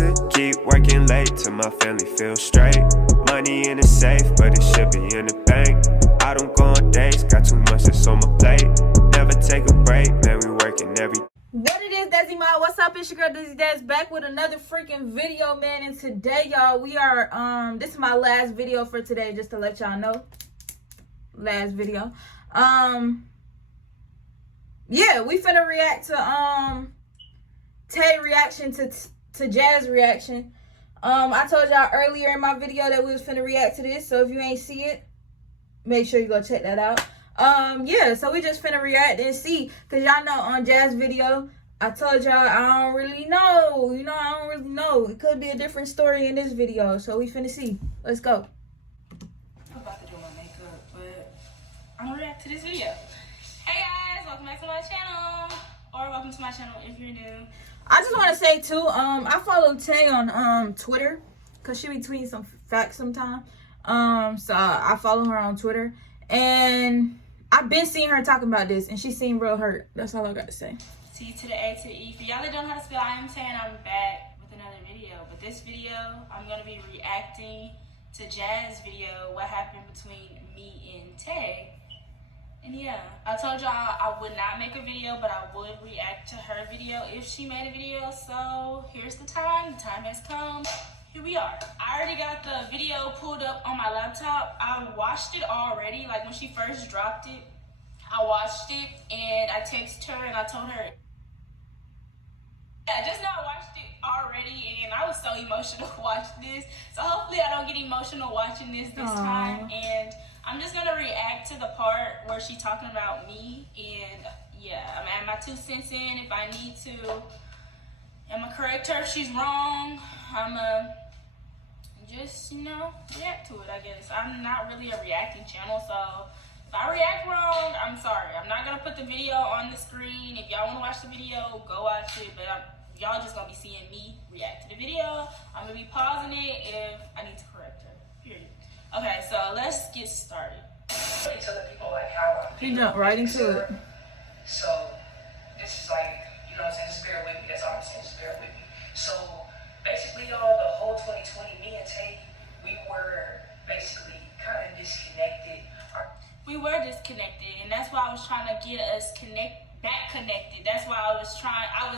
to keep working late till my family feels straight. Money in the safe, but it should be in the bank. I don't go on dates, got too much that's on my plate. Never take a break, man, we working every. What it is, Desi Mod? What's up? It's your girl DesiDes back with another freaking video, man. And today, y'all, we are this is my last video for today, just to let y'all know. Last video. Yeah, we finna react to Tay reaction to Jazz reaction. I told y'all earlier in my video that we was finna react to this, so if you ain't see it, make sure you go check that out. Yeah, so we just finna react and see, cause y'all know on Jazz video, I told y'all I don't really know, I don't really know. It could be a different story in this video, so we finna see. Let's go. I'm about to do my makeup, but I'm gonna react to this video. Hey guys, welcome back to my channel, or welcome to my channel if you're new. I just want to say too, I follow Tay on Twitter, cause she be tweeting some facts sometimes. So I follow her on Twitter, and I've been seeing her talking about this, and she seemed real hurt. That's all I got to say. T to the A to the E. For y'all that don't know how to spell, I am saying I'm back with another video. But this video, I'm gonna be reacting to Jazz video, what happened between me and Tay. And yeah, I told y'all I would not make a video, but I would react to her video if she made a video. So here's the time has come. Here we are. I already got the video pulled up on my laptop. I watched it already, like when she first dropped it. I watched it and I texted her and I told her, yeah, just now I watched it already and I was so emotional to watch this. So hopefully I don't get emotional watching this time. And I'm just gonna react to the part where she's talking about me, and yeah, I'm adding my 2 cents in if I need to. I'm gonna correct her if she's wrong. I'm gonna just, react to it, I guess. I'm not really a reacting channel, so if I react wrong, I'm sorry. I'm not gonna put the video on the screen. If y'all wanna watch the video, go watch it, but y'all just gonna be seeing me react to the video. I'm gonna be pausing it if I need to correct her, period. Okay, so let's get started. Tell the people like how I He jumped right into it. So this is like, what I'm saying, just bear with me. That's all I'm saying, just bear with me. So basically, y'all, the whole 2020, me and Tay, we were basically kind of disconnected. We were disconnected, and that's why I was trying to get us back connected. That's why I was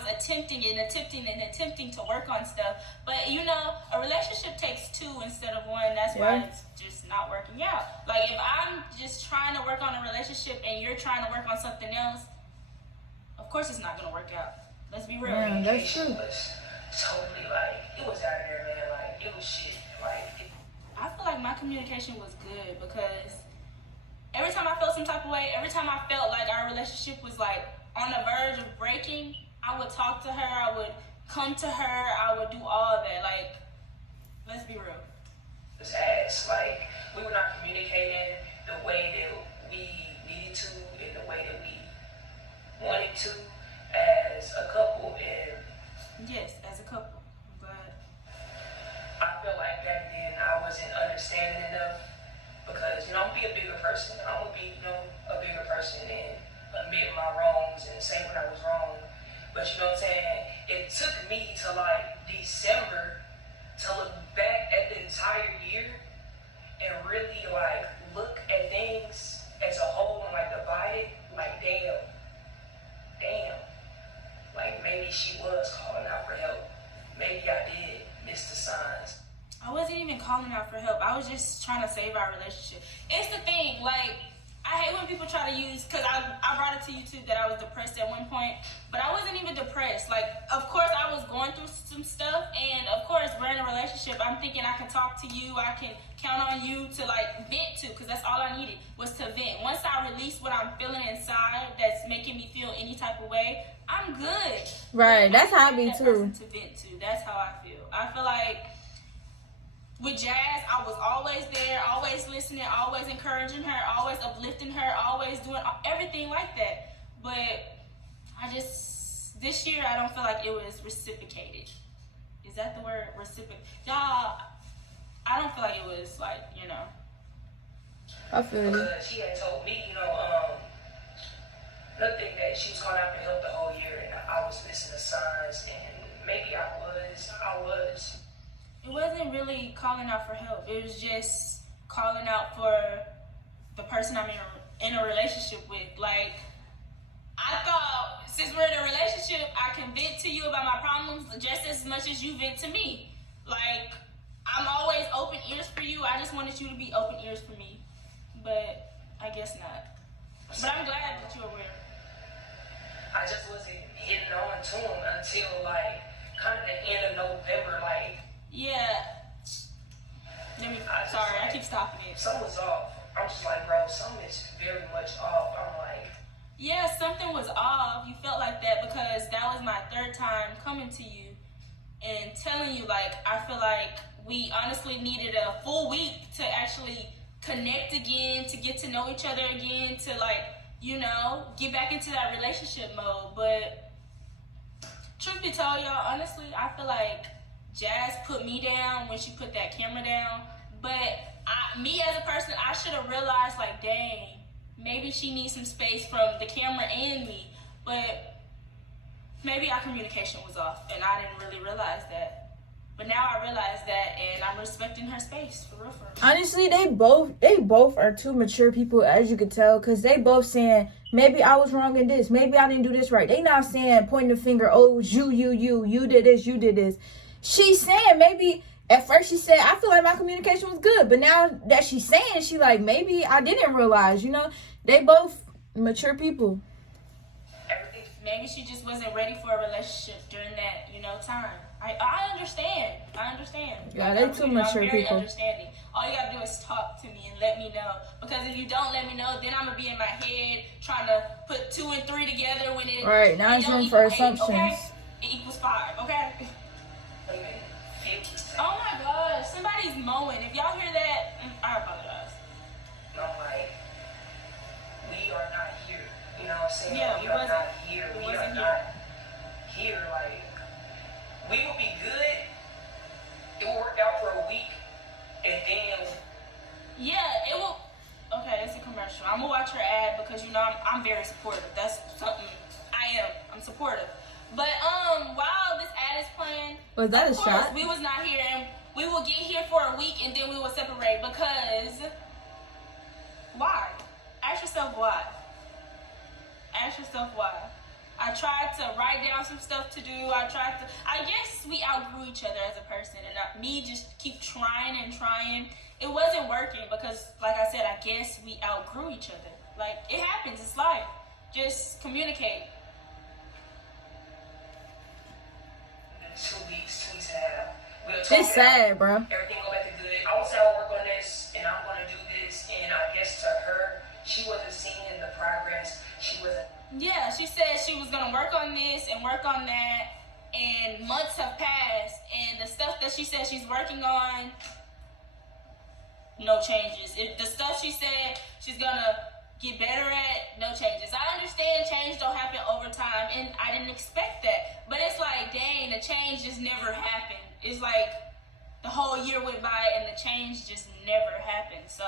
attempting to work on stuff. But a relationship takes 2 instead of 1. That's why it's just not working out. Like if I'm just trying to work on a relationship and you're trying to work on something else, of course it's not gonna work out. Let's be real. Yeah, that's true. It was totally it was out of there, man. It was shit. I feel like my communication was good because every time I felt some type of way, every time I felt like our relationship was on the verge of breaking, I would talk to her, I would come to her, I would do all of that. Let's be real. This ass, we were not communicating the way that we needed to, and the way that we wanted to as a couple. And yes, as a couple. But I feel like back then I wasn't understanding enough. Because, I'm gonna be a bigger person. I'm gonna be, a bigger person and admit my wrongs and say when I was wrong. But you know what I'm saying? It took me to December to look back at the entire year and really look at things as a whole and divide it. Damn. Maybe she was calling out for help. Maybe I did miss the signs. I wasn't even calling out for help. I was just trying to save our relationship. It's the thing, I hate when people try to use, because I brought it to YouTube that I was depressed at one point, but I wasn't even depressed. Of course, I was going through some stuff, and of course, we're in a relationship. I'm thinking I can talk to you, I can count on you to vent to, because that's all I needed was to vent. Once I release what I'm feeling inside that's making me feel any type of way, I'm good. Right, that's how I be too. To vent to, that's how I feel. I feel like with Jazz, I was always there, always listening, always encouraging her, always uplifting her, always doing everything like that. But this year, I don't feel like it was reciprocated. Is that the word? Reciprocate? Y'all, I don't feel like it was I feel it. Because she had told me, nothing that she was calling out for help the whole year, and I was missing the signs, and maybe I was wasn't really calling out for help. It was just calling out for the person I'm in a relationship with. Like, I thought since we're in a relationship, I can vent to you about my problems just as much as you vent to me. Like, I'm always open ears for you. I just wanted you to be open ears for me. But I guess not. But I'm glad that you're aware. I just wasn't hitting on to him until like kind of the end of November. Like, yeah. Sorry, I keep stopping it. Something's off. I'm just like, bro, something is very much off. I'm like, yeah, something was off. You felt like that because that was my third time coming to you and telling you, like, I feel like we honestly needed a full week to actually connect again, to get to know each other again, to, like, you know, get back into that relationship mode. But truth be told, y'all, honestly, I feel like Jazz put me down when she put that camera down. But me as a person, I should have realized, like, dang, maybe she needs some space from the camera and me. But maybe our communication was off, and I didn't really realize that. But now I realize that, and I'm respecting her space, for real. Honestly, they both are two mature people, as you could tell, because they both saying, maybe I was wrong in this, maybe I didn't do this right. They not saying, pointing the finger, oh, you did this, you did this. She's saying, maybe, at first she said, I feel like my communication was good, but now that she's saying, she like, maybe I didn't realize, you know? They both mature people. Maybe she just wasn't ready for a relationship during that, you know, time. I understand. Yeah, they too mature I'm very people. understanding. All you gotta do is talk to me and let me know. Because if you don't let me know, then I'm gonna be in my head trying to put 2 and 3 together when it. Right, now it's room for assumptions. Okay? It equals 5, okay? Oh my gosh, somebody's mowing. If y'all hear that, I apologize. I'm like, we are not here. You know what I'm saying? Yeah, we are not here. We We are wasn't not here. Like, we will be good. It will work out for a week, and then. Yeah, it will. Okay, it's a commercial. I'm gonna watch her ad because, you know, I'm very supportive. That's something I am. I'm supportive. But while this ad is playing, Was that of a course, shot? we was not here, and we will get here for a week, and then we will separate because. Why? Ask yourself why. Ask yourself why. I tried to write down some stuff to do. I guess we outgrew each other as a person, and me just keep trying and trying. It wasn't working because, like I said, I guess we outgrew each other. Like, it happens. It's life. Just communicate. 2 weeks, 2 weeks and a half. We'll talk It's sad, bro. Everything go back to good. I will say I'll work on this, and I'm gonna do this. And I guess to her, she wasn't seeing the progress. She wasn't. Yeah, she said she was gonna work on this and work on that, and months have passed, and the stuff that she said she's working on, no changes. If the stuff she said she's gonna get better at, no changes. I understand change don't happen over time, and I didn't expect that. But it's like, dang, the change just never happened. It's like the whole year went by and the change just never happened. So,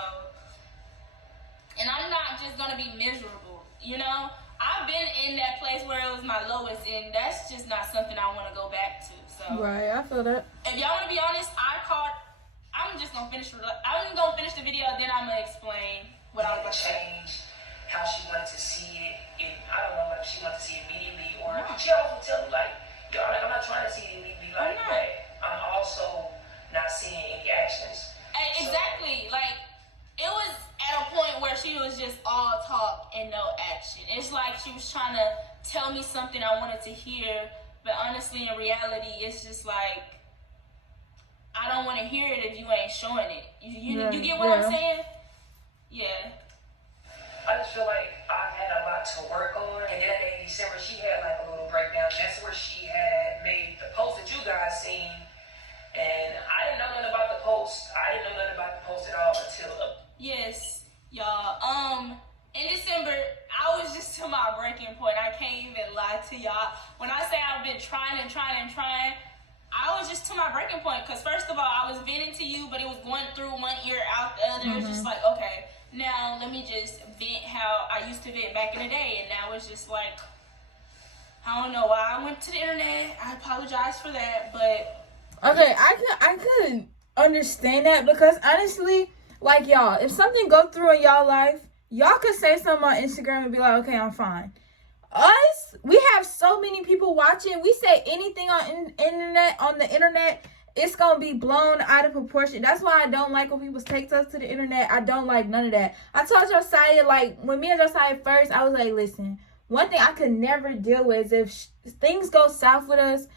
and I'm not just gonna be miserable, you know? I've been in that place where it was my lowest, and that's just not something I want to go back to. So, Right, I feel that. if y'all want to be honest, I'm just gonna finish the video, then I'm gonna explain what I was gonna say. Change how she wanted to see it. And I don't know if she wanted to see it immediately, or No. she also tell me like, yo, I'm not trying to see it immediately, like, not. but I'm also not seeing any actions. Exactly. Like, it was at a point where she was just all talk and no action. It's like she was trying to tell me something I wanted to hear, but honestly, in reality, it's just like, I don't want to hear it if you ain't showing it. You get what I'm saying? Yeah. I just feel like I had a lot to work on, and then in December she had like a little breakdown. That's where she had made the post that you guys seen, and I didn't know nothing about the post. I didn't know nothing about the post at all until Yes, y'all. In December, I was just to my breaking point. I can't even lie to y'all. When I say I've been trying, I was just to my breaking point. Because first of all, I was venting to you, but it was going through one ear, out the other. It's just like, okay, now let me just vent how I used to vent back in the day. And now it's just like, I don't know why I went to the internet. I apologize for that, but Okay, I could understand that, because honestly, like, y'all, if something go through in y'all life, y'all could say something on Instagram and be like, okay, I'm fine. Us, we have so many people watching. We say anything on the internet, it's gonna be blown out of proportion. That's why I don't like when people take stuff to the internet. I don't like none of that. I told Josiah, like, when me and Josiah first, I was like, listen, one thing I could never deal with is if things go south with us.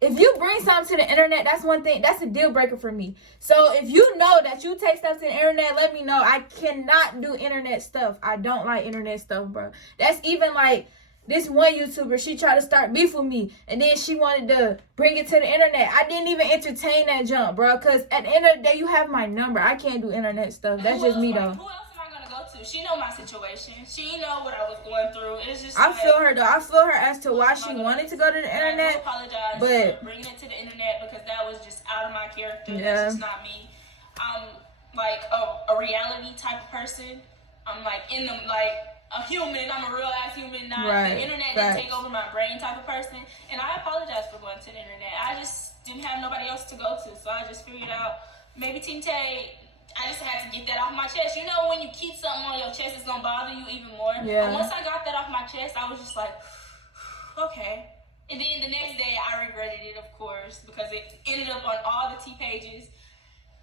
If you bring something to the internet, that's one thing. That's a deal breaker for me. So if you know that you take stuff to the internet, let me know. I cannot do internet stuff. I don't like internet stuff, bro. That's even like this one YouTuber. She tried to start beef with me, and then she wanted to bring it to the internet. I didn't even entertain that jump, bro. Because at the end of the day, you have my number. I can't do internet stuff. That's just me, though. Who else am I gonna go to? She know my situation. She know what I was going through. It's just I feel her, though. I feel her as to why she wanted to go to the internet. I apologize for bringing it to the internet, because that was just out of my character. Yeah. That's just not me. I'm like a reality type of person. I'm like a human. I'm a real ass human, not the internet didn't take over my brain type of person. And I apologize for going to the internet. I just didn't have nobody else to go to, so I just figured out maybe Team Tay. I just had to get that off my chest. You know, when you keep something on your chest, it's gonna bother you even more. Yeah. But once I got that off my chest, I was just like, okay. And then the next day, I regretted it, of course, because it ended up on all the T pages.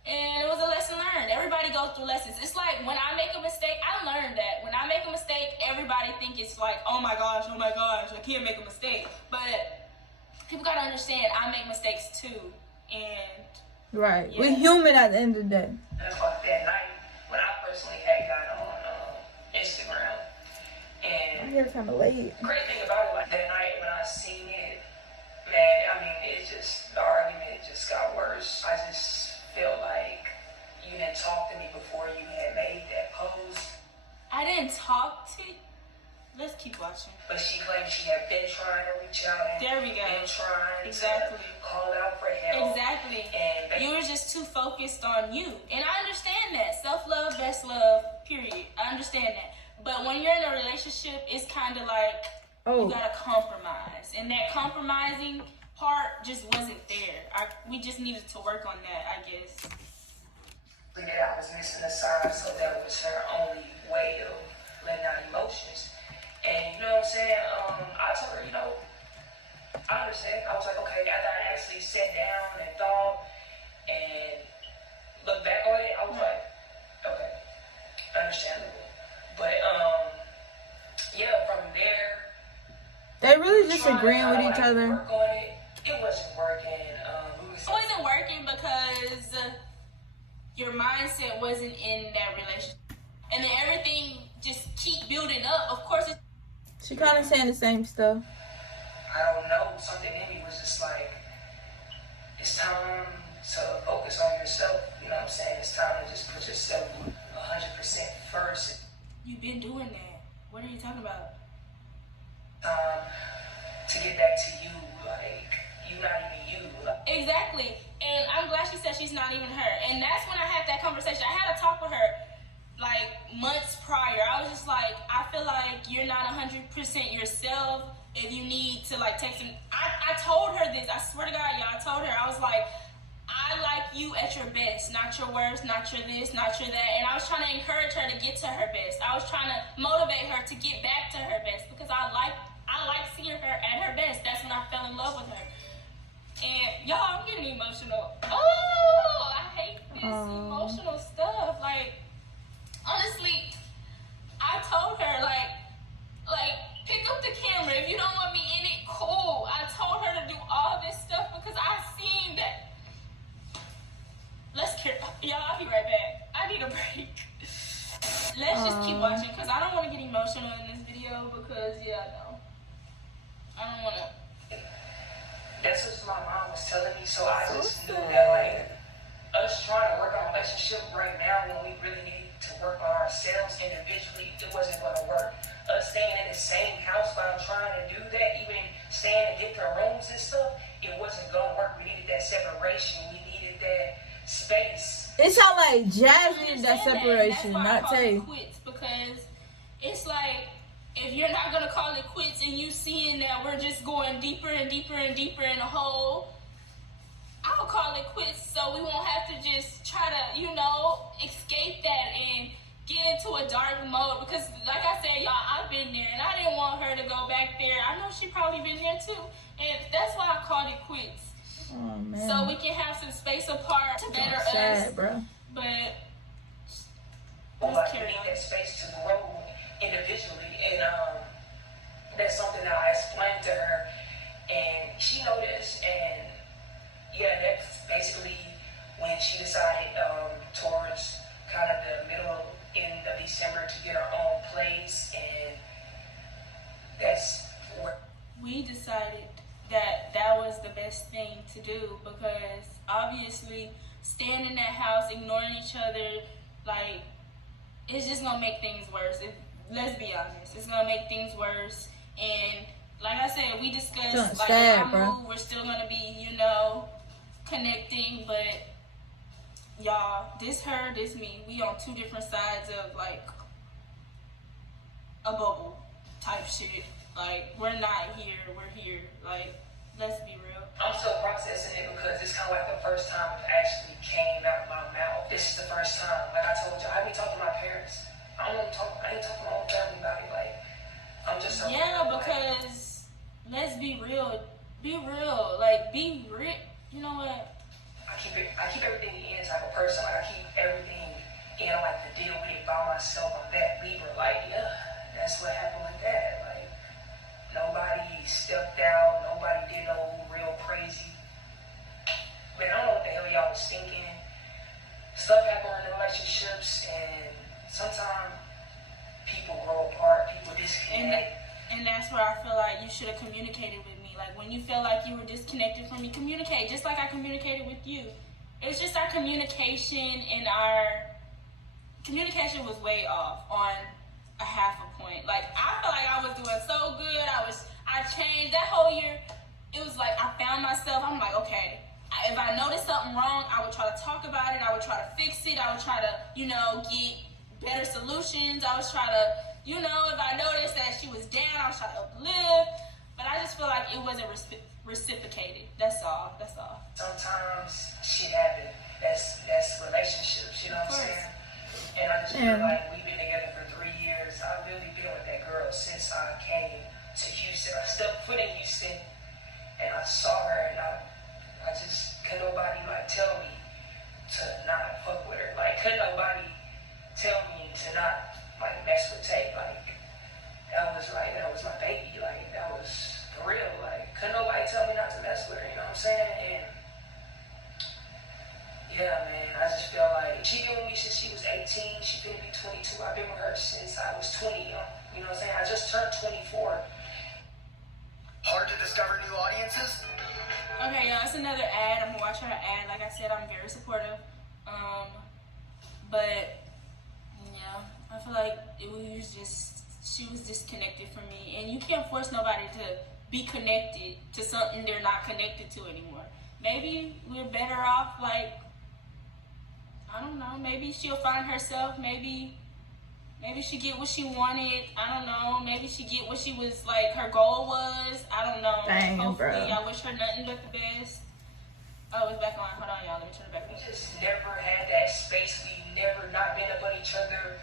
And it was a lesson learned. Everybody goes through lessons. It's like when I make a mistake, I learned that. When I make a mistake, everybody think it's like, oh my gosh, I can't make a mistake. But people gotta understand, I make mistakes too. And right, we're human at the end of the day. And fuck that night when I personally had got on Instagram. And You're kind of late. Great thing about it, like that night when I seen it, man, I mean, it just, the argument just got worse. I just felt like you didn't talk to me before you had made that post. I didn't talk to you. Let's keep watching. But she claimed she had been trying to reach out and there we go. been trying exactly. to call out for help. Exactly. And you were just too focused on you. And I understand that. Self-love, best love, period. I understand that. But when you're in a relationship, it's kind of like you gotta compromise. And that compromising part just wasn't there. We just needed to work on that, I guess. I was missing a side, so that was her only way of letting out emotions. And you know what I'm saying? I told her, you know, I understand. I was like, okay, after I actually sat down and thought and looked back on it, I was like, okay, understandable. But yeah, from there, they really just agreeing with each other. Work on it. It wasn't working. It wasn't working because your mindset wasn't in that relationship, and then everything just keep building up. Of course, she kind of saying the same stuff. I don't know. Something in me was just like, it's time to focus on yourself. You know what I'm saying? It's time to just put yourself 100% first. You've been doing that. What are you talking about? To get back to you, like, you not even you. Like. Exactly. And I'm glad she said she's not even her. And that's when I had that conversation. I had a talk with her like months prior. I was just like, I feel like you're not 100% yourself. If you need to like text him, I told her this. I swear to God, y'all, I told her, I was like, I like you at your best, not your worst, not your this, not your that. And I was trying to encourage her to get to her best. I was trying to motivate her to get back to her best, because I like seeing her at her best. That's when I fell in love with her. And y'all, I'm getting emotional. Oh, I hate this emotional stuff. Like, honestly, I told her like pick up the camera. If you don't want me in it, cool. I told her to do all this stuff because I seen that. Y'all, I'll be right back. I need a break. Let's just keep watching, because I don't want to get emotional in this video, because I don't want to. That's what my mom was telling me, so I just knew that, like, us trying to work on a relationship right now when we really need to work on ourselves individually, it wasn't going to work. Us staying in the same house while trying to do that, even staying in different rooms and stuff, it wasn't going to work. We needed that separation. We needed that space. It sounds like Jazz needed that separation, not Tay. Quits, because it's like, if you're not gonna call it quits and you seeing that we're just going deeper and deeper and deeper in a hole, I'll call it quits so we won't have to just try to, you know, escape that and get into a dark mode. Because like I said, y'all, I've been there and I didn't want her to go back there. I know she probably been there too. And that's why I called it quits. Oh, man. So we can have some space apart to better us. Bro. But like, we need that space to grow individually, and that's something that I explained to her, and she noticed. And yeah, that's basically when she decided towards kind of the end of December to get her own place, and that's where we decided that was the best thing to do, because obviously staying in that house, ignoring each other, like, it's just gonna make things worse. Let's be honest, it's gonna make things worse. And like I said, we discussed, like, if I move, we're still gonna be, you know, connecting. But y'all, this her, this me, we on two different sides of like a bubble type shit. Like, we're not here, we're here. Like, let's be real. I'm still processing it, because it's kind of like the first time it actually came out of my mouth. This is the first time. Like I told you, I haven't talked to my parents. I ain't talking to my own family about it. Like, I'm just because let's be real. Be real. Like, be real. You know what? I keep everything in type of person. Like, I keep everything in, like, to deal with it by myself. I'm that Libra. Like, yeah, that's what happened with that. Like, nobody stepped out. Nobody did no real crazy. Man, I don't know what the hell y'all was thinking. Stuff happened in the relationships, and sometimes people grow apart, people disconnect. And that's where I feel like you should have communicated with me. Like, when you feel like you were disconnected from me, communicate, just like I communicated with you. It's just our communication, and our communication was way off on a half a point. Like, I feel like I was doing so good. I changed that whole year. It was like I found myself. I'm like, okay, if I noticed something wrong, I would try to talk about it. I would try to fix it. I would try to, you know, get better solutions. I was trying to, you know, if I noticed that she was down, I was trying to uplift. But I just feel like it wasn't reciprocated. That's all. Sometimes shit happens. That's relationships, you know what I'm saying? And I just feel like we've been together for 3 years. I've really been with that girl since I came to Houston. I stepped foot in Houston, and I saw her, and I just couldn't nobody like tell me to not fuck with her. Like, couldn't nobody tell me to not like mess with Tay. Like, that was my baby. Like, that was for real. Like, couldn't nobody tell me not to mess with her. You know what I'm saying? And yeah, man, I just feel like she been with me since she was 18. She finna be 22. I've been with her since I was 20. You know what I'm saying? I just turned 24. Hard to discover new audiences? Okay, y'all, it's another ad. I'm gonna watch her ad. Like I said, I'm very supportive. But yeah, I feel like she was disconnected from me, and you can't force nobody to be connected to something they're not connected to anymore. Maybe we're better off, like, I don't know, maybe she'll find herself, maybe she get what she wanted, I don't know, maybe she get what she was, like, her goal was, I don't know. Dang, hopefully, bro. I wish her nothing but the best. Oh, it's back on. Hold on, y'all, let me turn it back on. We just never had that space. We never not been up on each other.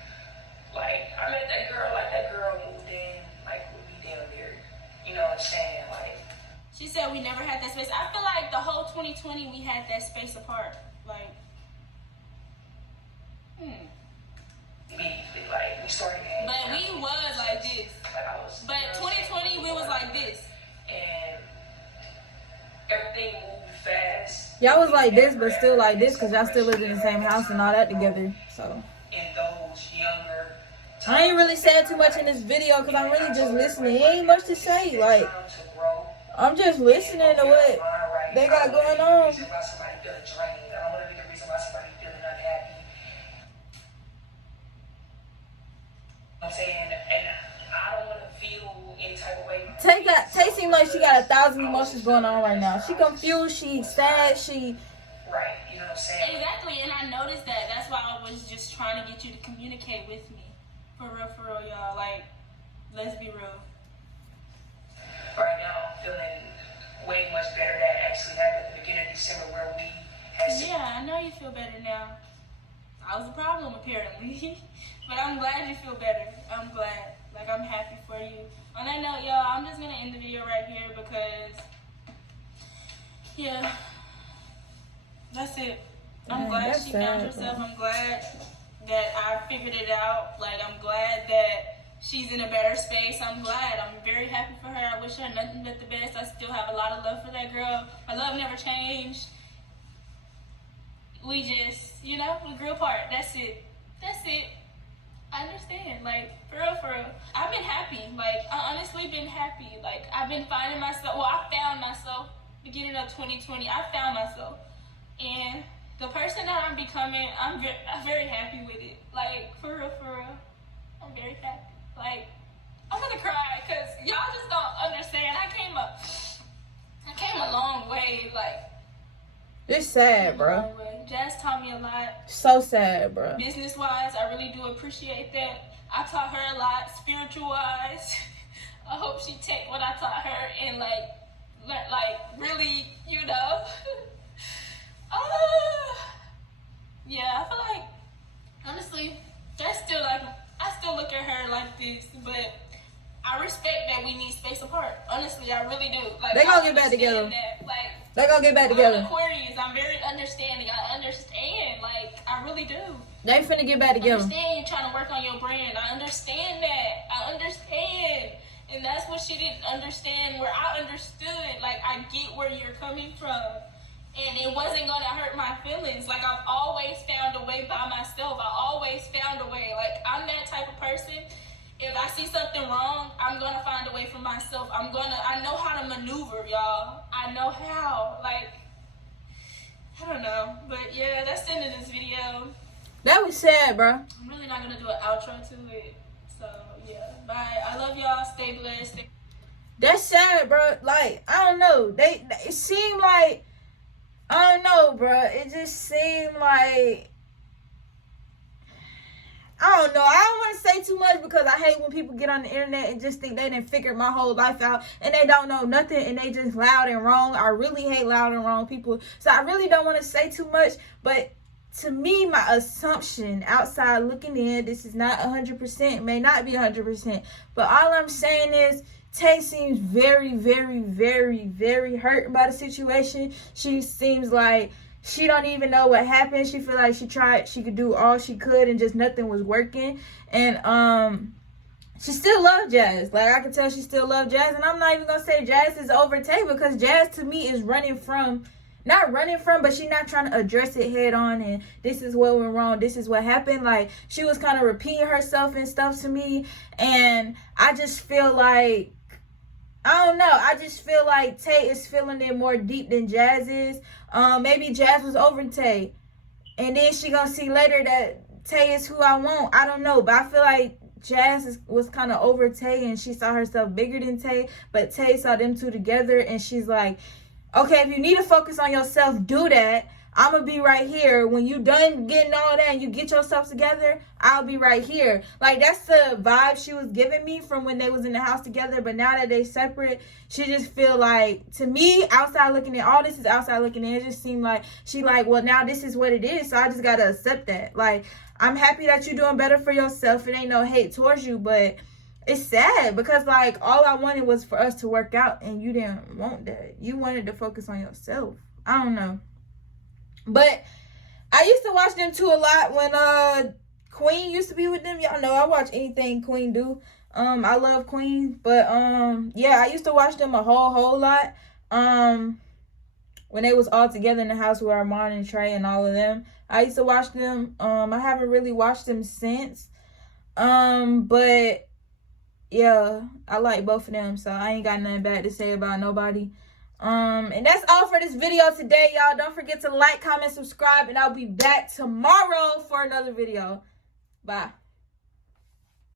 Like, I met that girl, like, that girl moved in, like, we be down there. You know what I'm saying? Like, She said we never had that space. I feel like the whole 2020 we had that space apart. Like, immediately, like, we started hanging but out. we was like this. Like, I was, But 2020 we was like this. and everything moved fast. Y'all was like this, but still like this, because y'all still lived in the same house and all that together. So In those younger I ain't really saying too much in this video, because I'm really just listening. Ain't much to say. Like, I'm just listening to what they got going on. Reason why somebody feeling drained. I don't want to be the reason why somebody feeling unhappy. I'm saying, and I don't want to feel any type of way. Tay seems like she got 1,000 emotions going on right now. She confused, she sad, she... Right, you know what I'm saying? Exactly, and I noticed that. That's why I was just trying to get you to communicate with me. For real, y'all. Like, let's be real. Right now, I'm feeling way much better that actually happened at the beginning of December where we had. Yeah, I know you feel better now. I was a problem apparently, but I'm glad you feel better. I'm glad. Like, I'm happy for you. On that note, y'all, I'm just gonna end the video right here because, yeah, that's it. I'm glad she found herself. I'm glad that I figured it out. Like, I'm glad that she's in a better space. I'm glad. I'm very happy for her. I wish her nothing but the best. I still have a lot of love for that girl. My love never changed. We just, you know, we grew apart. That's it. That's it. I understand. Like, for real, for real. I've been happy. Like, I honestly been happy. Like, I've been finding myself. Well, I found myself beginning of 2020. I found myself. And the person that I'm becoming, I'm very happy with it. Like, for real, I'm very happy. Like, I'm gonna cry because y'all just don't understand. I came a long way. Like, it's sad, bro. Jazz taught me a lot. So sad, bro. Business-wise, I really do appreciate that. I taught her a lot. Spiritual-wise, I hope she take what I taught her and like really, you know. Yeah, I feel like, honestly, that's still like, I still look at her like this, but I respect that we need space apart. Honestly, I really do. Like, they gonna get back together. Like, they gonna get back together. I'm an Aquarius. I'm very understanding. I understand. Like, I really do. They finna get back together. I understand you're trying to work on your brand. I understand that. I understand. And that's what she didn't understand, where I understood. Like, I get where you're coming from. And it wasn't going to hurt my feelings. Like, I've always found a way by myself. I always found a way. Like, I'm that type of person. If I see something wrong, I'm going to find a way for myself. I know how to maneuver, y'all. I know how. Like, I don't know. But, yeah, that's the end of this video. That was sad, bro. I'm really not going to do an outro to it. So, yeah. Bye. I love y'all. Stay blessed. That's sad, bro. Like, I don't know. It seemed like, I don't know, bro. It just seemed like, I don't know. I don't want to say too much because I hate when people get on the internet and just think they didn't figure my whole life out and they don't know nothing and they just loud and wrong. I really hate loud and wrong people. So I really don't want to say too much. But to me, my assumption outside looking in, this is not 100%, may not be 100%. But all I'm saying is, Tay seems very, very, very, very hurt by the situation. She seems like she don't even know what happened. She feel like she could do all she could and just nothing was working. And she still loves Jazz. Like, I can tell she still loves Jazz. And I'm not even going to say Jazz is over Tay because Jazz to me is not running from, but she's not trying to address it head on and this is what went wrong, this is what happened. Like, she was kind of repeating herself and stuff to me. And I just feel like, I don't know. I just feel like Tay is feeling it more deep than Jazz is. Maybe Jazz was over Tay. And then she gonna see later that Tay is who I want. I don't know. But I feel like Jazz was kind of over Tay and she saw herself bigger than Tay. But Tay saw them two together and she's like, okay, if you need to focus on yourself, do that. I'm going to be right here. When you done getting all that and you get yourself together, I'll be right here. Like, that's the vibe she was giving me from when they was in the house together. But now that they separate, she just feel like, to me, outside looking in, all this is outside looking in. It just seemed like she like, well, now this is what it is. So I just got to accept that. Like, I'm happy that you're doing better for yourself. It ain't no hate towards you, but it's sad because, like, all I wanted was for us to work out and you didn't want that. You wanted to focus on yourself. I don't know. But I used to watch them two a lot when Queen used to be with them. Y'all know I watch anything Queen do. I love Queen. But yeah, I used to watch them a whole lot. When they was all together in the house with Armand and Trey and all of them. I used to watch them. I haven't really watched them since. But yeah, I like both of them. So I ain't got nothing bad to say about nobody. And that's all for this video today, y'all. Don't forget to like, comment, subscribe, and I'll be back tomorrow for another video. Bye.